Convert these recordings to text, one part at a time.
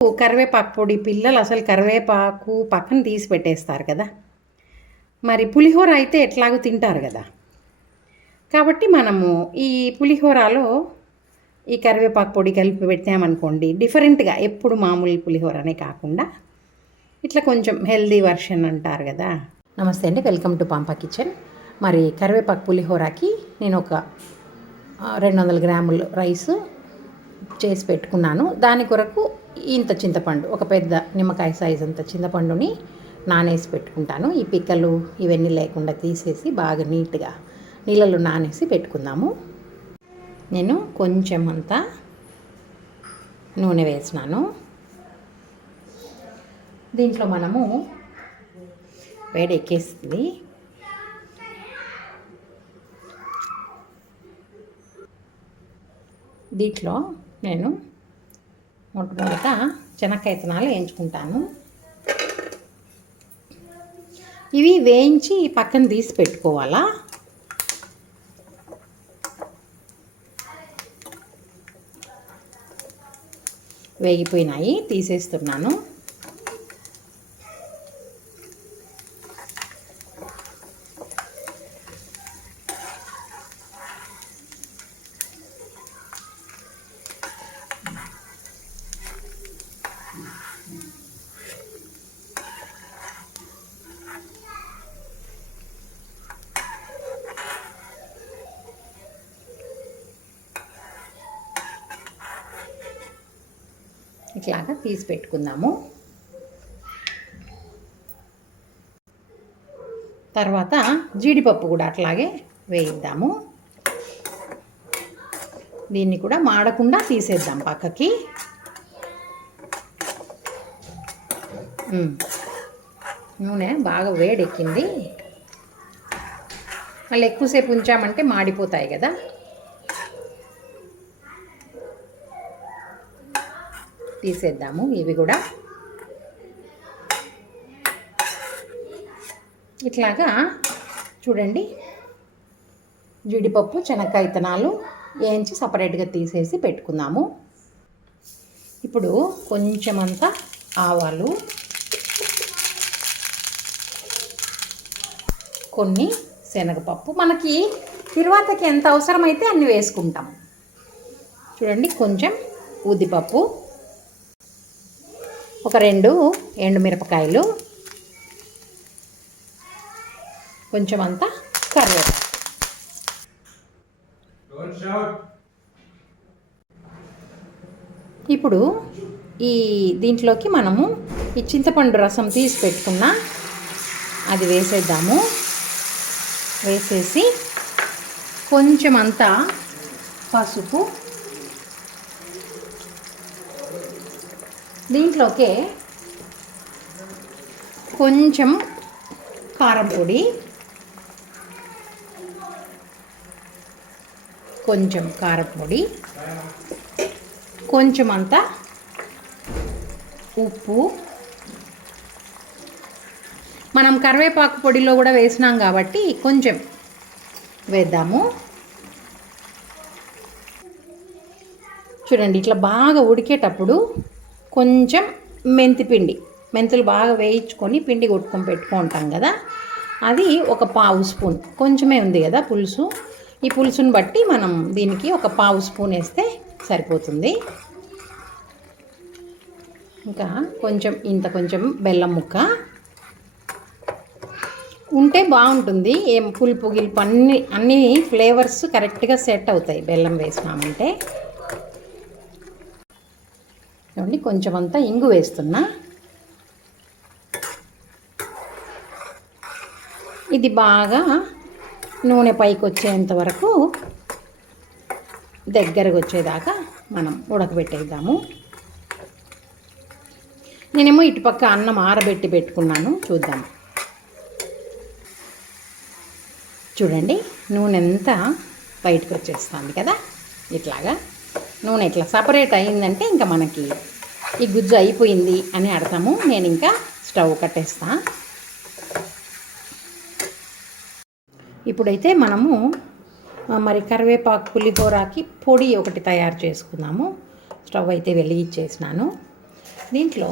కరివేపాకు పొడి పిల్లలు అసలు కరివేపాకు పక్కన తీసి పెట్టేస్తారు కదా. మరి పులిహోర అయితే ఎట్లాగో తింటారు కదా. కాబట్టి మనము ఈ పులిహోరలో ఈ కరివేపాకు పొడి కలిపి పెట్టామనుకోండి, డిఫరెంట్గా ఎప్పుడు మామూలు పులిహోరనే కాకుండా ఇట్లా కొంచెం హెల్దీ వర్షన్ అంటారు కదా. నమస్తే అండి, వెల్కమ్ టు పాంపా కిచెన్. మరి కరివేపాకు పులిహోరకి నేను ఒక 200 గ్రాములు రైస్ చేసి పెట్టుకున్నాను. దాని కొరకు ఇంత చింతపండు, ఒక పెద్ద నిమ్మకాయ సైజ్ అంత చింతపండుని నానేసి పెట్టుకుంటాను. ఈ పిక్కలు ఇవన్నీ లేకుండా తీసేసి బాగా నీట్గా నీళ్ళలో నానేసి పెట్టుకుందాము. నేను కొంచెం అంత నూనె వేసినాను. దీంట్లో మనము వేడి ఎక్కేస్తుంది. దీంట్లో నేను మొట్టమొదట శనక్కాయ విత్తనాలు వేయించుకుంటాను. ఇవి వేయించి పక్కన తీసి పెట్టుకోవాలా. వేగిపోయినాయి, తీసేస్తున్నాను. ఇట్లాగా తీసి పెట్టుకుందాము. తర్వాత జీడిపప్పు కూడా అట్లాగే వేయిద్దాము. దీన్ని కూడా మాడకుండా తీసేద్దాం పక్కకి. నూనె బాగా వేడెక్కింది. మళ్ళీ ఎక్కువసేపు ఉంచామంటే మాడిపోతాయి కదా. తీసేద్దాము ఇవి కూడా. ఇట్లాగా చూడండి, జీడిపప్పు శనక్కాయ విత్తనాలు వేయించి సపరేట్గా తీసేసి పెట్టుకుందాము. ఇప్పుడు కొంచెం అంత ఆవాలు, కొన్ని శనగపప్పు, మనకి తిరువాతకి ఎంత అవసరమైతే అన్ని వేసుకుంటాం. చూడండి, కొంచెం ఉద్దిపప్పు, ఒక 2 ఎండుమిరపకాయలు, కొంచెం అంతా కరివేపాకు. ఇప్పుడు దీంట్లోకి మనము ఈ చింతపండు రసం తీసి పెట్టుకున్న అది వేసేద్దాము. వేసేసి కొంచెం అంతా పసుపు, దీంట్లోకే కొంచెం కారం పొడి, కొంచెం అంత ఉప్పు. మనం కరివేపాకు పొడిలో కూడా వేసినాం కాబట్టి కొంచెం వేద్దాము. చూడండి, ఇట్లా బాగా ఉడికేటప్పుడు కొంచెం మెంతిపిండి, మెంతులు బాగా వేయించుకొని పిండి కొట్టుకొని పెట్టుకుంటాం కదా, అది ఒక 1/2 స్పూన్. కొంచెమే ఉంది కదా పులుసు. ఈ పులుసుని బట్టి మనం దీనికి ఒక 1/2 స్పూన్ వేస్తే సరిపోతుంది. ఇంకా కొంచెం బెల్లం ముక్క ఉంటే బాగుంటుంది. పులుపు గిలుపు అన్ని ఫ్లేవర్స్ కరెక్ట్గా సెట్ అవుతాయి బెల్లం వేసినామంటే. చూడండి, కొంచెం అంతా ఇంగు వేస్తున్నా. ఇది బాగా నూనె పైకి వచ్చేంత వరకు, దగ్గరకు వచ్చేదాకా మనం ఉడకబెట్టేద్దాము. నేనేమో ఇటుపక్క అన్నం ఆరబెట్టి పెట్టుకున్నాను, చూద్దాం. చూడండి, నూనె అంతా బయటకు వచ్చేస్తుంది కదా. ఇట్లాగా నూనె ఇట్లా సపరేట్ అయిందంటే ఇంకా మనకి ఈ గుజ్జు అయిపోయింది అని అర్థము. నేను ఇంకా స్టవ్ కట్టేస్తా. ఇప్పుడైతే మనము మరి కరివేపాకు పులిహోరకి పొడి ఒకటి తయారు చేసుకుందాము. స్టవ్ అయితే వెలిగించేసినాను. దీంట్లో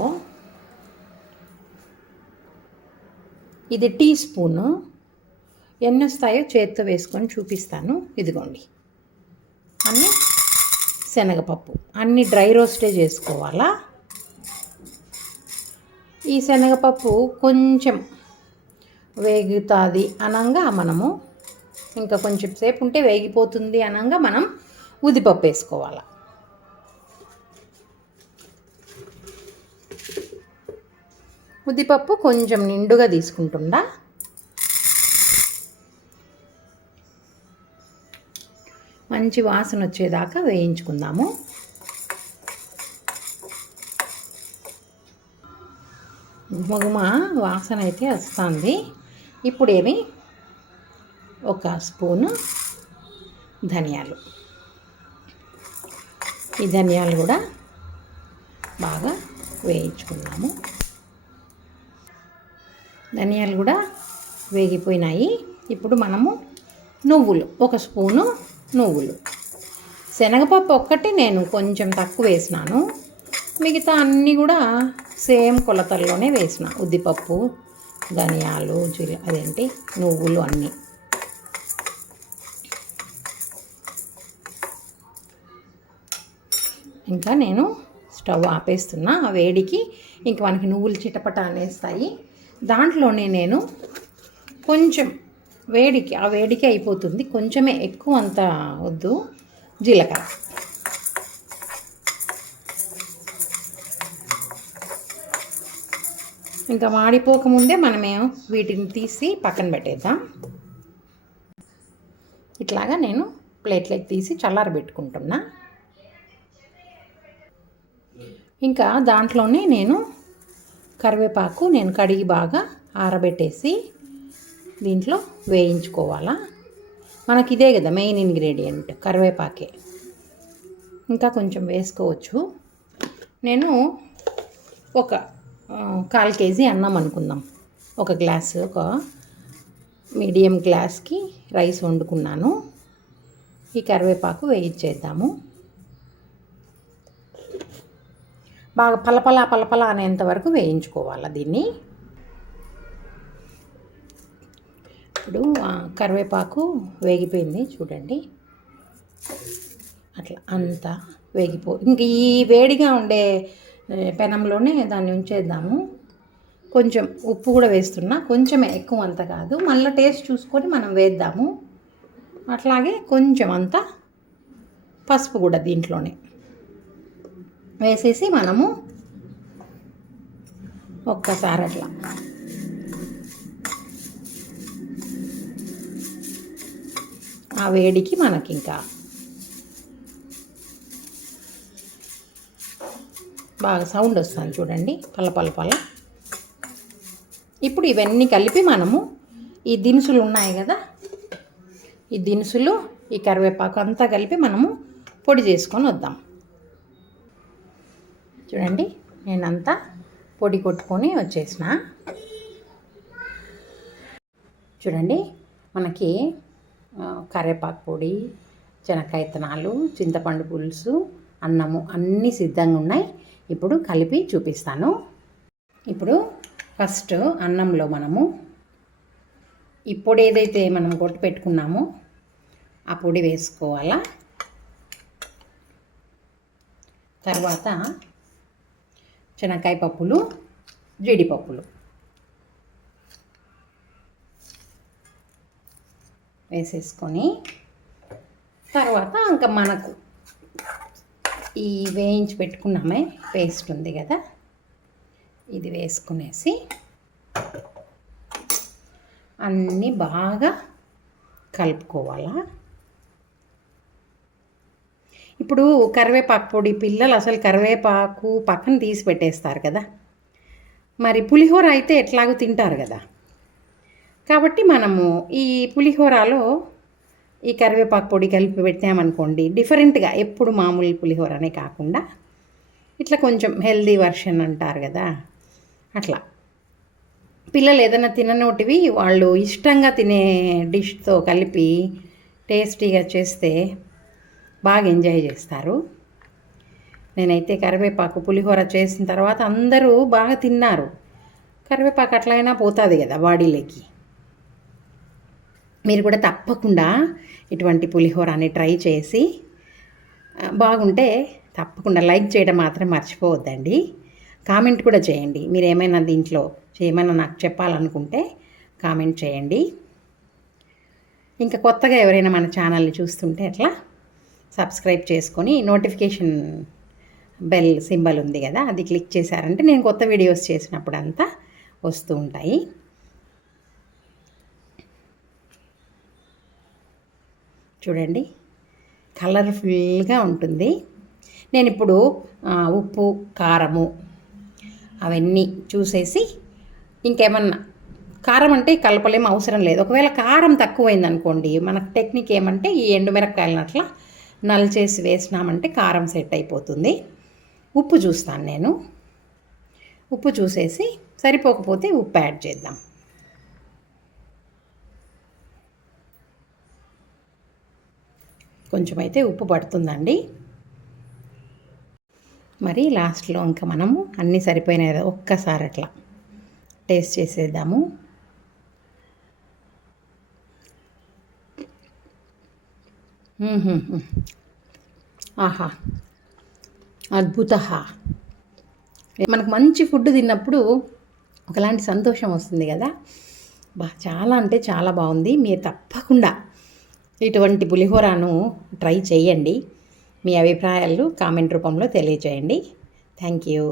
ఇది టీ స్పూను, ఎన్ని వస్తాయో చేత్తో వేసుకొని చూపిస్తాను. ఇదిగోండి, అన్నీ శనగపప్పు, అన్నీ డ్రై రోస్టే చేసుకోవాలా. ఈ శనగపప్పు కొంచెం వేగుతుంది అనంగా మనము, ఇంకా కొంచెం సేపు ఉంటే వేగిపోతుంది అనంగా మనం ఉద్దిపప్పు వేసుకోవాలి. ఉద్దిపప్పు కొంచెం నిండుగా తీసుకుంటుండా. మంచి వాసన వచ్చేదాకా వేయించుకుందాము. మొగుమ వాసన అయితే వస్తుంది. ఇప్పుడేమి ఒక స్పూను ధనియాలు, ఈ ధనియాలు కూడా బాగా వేయించుకుందాము. ధనియాలు కూడా వేగిపోయినాయి. ఇప్పుడు మనము నువ్వులు, ఒక స్పూను నువ్వులు, శనగపప్పు ఒక్కటి నేను కొంచెం తక్కువ వేసినాను, మిగతా అన్నీ కూడా సేమ్ కొలతల్లోనే వేసిన. ఉద్దిపప్పు, ధనియాలు, నువ్వులు అన్నీ. ఇంకా నేను స్టవ్ ఆపేస్తున్నా. ఆ వేడికి ఇంక మనకి నువ్వులు చిటపట అనేస్తాయి. దాంట్లోనే నేను కొంచెం ఆ వేడికి అయిపోతుంది, కొంచెమే, ఎక్కువ అంత వద్దు, జీలకర్ర. ఇంకా మాడిపోకముందే మనమేమో వీటిని తీసి పక్కన పెట్టేద్దాం. ఇట్లాగా నేను ప్లేట్లోకి తీసి చల్లారబెట్టుకుంటున్నా. ఇంకా దాంట్లోనే నేను కరివేపాకు నేను కడిగి బాగా ఆరబెట్టేసి దీంట్లో వేయించుకోవాలా. మనకి ఇదే కదా మెయిన్ ఇంగ్రీడియంట్, కరివేపాకే. ఇంకా కొంచెం వేసుకోవచ్చు. నేను ఒక 1/4 కేజీ అన్నం అనుకుందాం, ఒక గ్లాసు, ఒక మీడియం గ్లాస్కి రైస్ వండుకున్నాను. ఈ కరివేపాకు వేయించేద్దాము. బాగా పలపల అనేంత వరకు వేయించుకోవాలి దీన్ని. ఇప్పుడు కరివేపాకు వేగిపోయింది చూడండి, అట్లా అంతా ఇంక ఈ వేడిగా ఉండే పెనంలోనే దాన్ని ఉంచేద్దాము. కొంచెం ఉప్పు కూడా వేస్తున్నా, కొంచెమే, ఎక్కువ అంత కాదు, మళ్ళీ టేస్ట్ చూసుకొని మనం వేద్దాము. అట్లాగే కొంచెం అంతా పసుపు కూడా దీంట్లోనే వేసేసి మనము ఒక్కసారి అట్లా ఆ వేడికి మనకి ఇంకా బాగా సౌండ్ వస్తుంది చూడండి, పల. ఇప్పుడు ఇవన్నీ కలిపి మనము ఈ దినుసులు ఉన్నాయి కదా, ఈ దినుసులు, ఈ కరివేపాకు అంతా కలిపి మనము పొడి చేసుకొని వద్దాం. చూడండి, నేనంతా పొడి కొట్టుకొని వచ్చేసిన. చూడండి, మనకి కరివేపాకు పొడి, శనక్కాయ విత్తనాలు, చింతపండు పులుసు, అన్నము అన్నీ సిద్ధంగా ఉన్నాయి. ఇప్పుడు కలిపి చూపిస్తాను. ఇప్పుడు ఫస్ట్ అన్నంలో మనము ఈ పొడి ఏదైతే మనం కొట్టి పెట్టుకున్నామో ఆ పొడి వేసుకోవాలా. తర్వాత శనక్కాయ పప్పులు, జీడిపప్పులు వేసేసుకొని, తర్వాత ఇంకా మనకు ఈ వేయించి పెట్టుకున్నామే పేస్ట్ ఉంది కదా, ఇది వేసుకునేసి అన్నీ బాగా కలుపుకోవాలా. ఇప్పుడు కరివేపాకు పొడి, పిల్లలు అసలు కరివేపాకు పక్కన తీసి పెట్టేస్తారు కదా, మరి పులిహోర అయితే ఎట్లాగో తింటారు కదా. కాబట్టి మనము ఈ పులిహోరలో ఈ కరివేపాకు పొడి కలిపి పెట్టామనుకోండి, డిఫరెంట్గా, ఎప్పుడు మామూలు పులిహోరనే కాకుండా ఇట్లా కొంచెం హెల్దీ వర్షన్ అంటారు కదా, అట్లా పిల్లలు ఏదైనా తిననోటివి వాళ్ళు ఇష్టంగా తినే డిష్తో కలిపి టేస్టీగా చేస్తే బాగా ఎంజాయ్ చేస్తారు. నేనైతే కరివేపాకు పులిహోర చేసిన తర్వాత అందరూ బాగా తిన్నారు. కరివేపాకు అట్లయినా పోతుంది కదా బాడీలోకి. మీరు కూడా తప్పకుండా ఇటువంటి పులిహోరని ట్రై చేసి బాగుంటే తప్పకుండా లైక్ చేయడం మాత్రం మర్చిపోవద్దండి. కామెంట్ కూడా చేయండి. మీరు ఏమైనా దీంట్లో ఏమైనా నాకు చెప్పాలనుకుంటే కామెంట్ చేయండి. ఇంకా కొత్తగా ఎవరైనా మన ఛానల్ని చూస్తుంటే అట్లా సబ్స్క్రైబ్ చేసుకొని నోటిఫికేషన్ బెల్ సింబల్ ఉంది కదా, అది క్లిక్ చేశారంటే నేను కొత్త వీడియోస్ చేసినప్పుడు అంతా వస్తూ ఉంటాయి. చూడండి కలర్ఫుల్గా ఉంటుంది. నేను ఇప్పుడు ఉప్పు కారము అవన్నీ చూసేసి ఇంకేమన్నా కారం అంటే కలపలేం అవసరం లేదు. ఒకవేళ కారం తక్కువైంది అనుకోండి, మనకు టెక్నిక్ ఏమంటే ఈ ఎండుమిరపకాయలను అట్లా నలిచేసి వేసినామంటే కారం సెట్ అయిపోతుంది. ఉప్పు చూస్తాను నేను. ఉప్పు చూసేసి సరిపోకపోతే ఉప్పు యాడ్ చేద్దాం. కొంచెం అయితే ఉప్పు పడుతుందండి. మరి లాస్ట్లో ఇంకా మనము అన్నీ సరిపోయినాయి కదా, ఒక్కసారి అట్లా టేస్ట్ చేసేద్దాము. ఆహా, అద్భుత. మనకు మంచి ఫుడ్ తిన్నప్పుడు ఒకలాంటి సంతోషం వస్తుంది కదా. చాలా అంటే చాలా బాగుంది. మీరు తప్పకుండా ఇటువంటి పులిహోరను ట్రై చేయండి. మీ అభిప్రాయాలు కామెంట్ రూపంలో తెలియజేయండి. Thank you.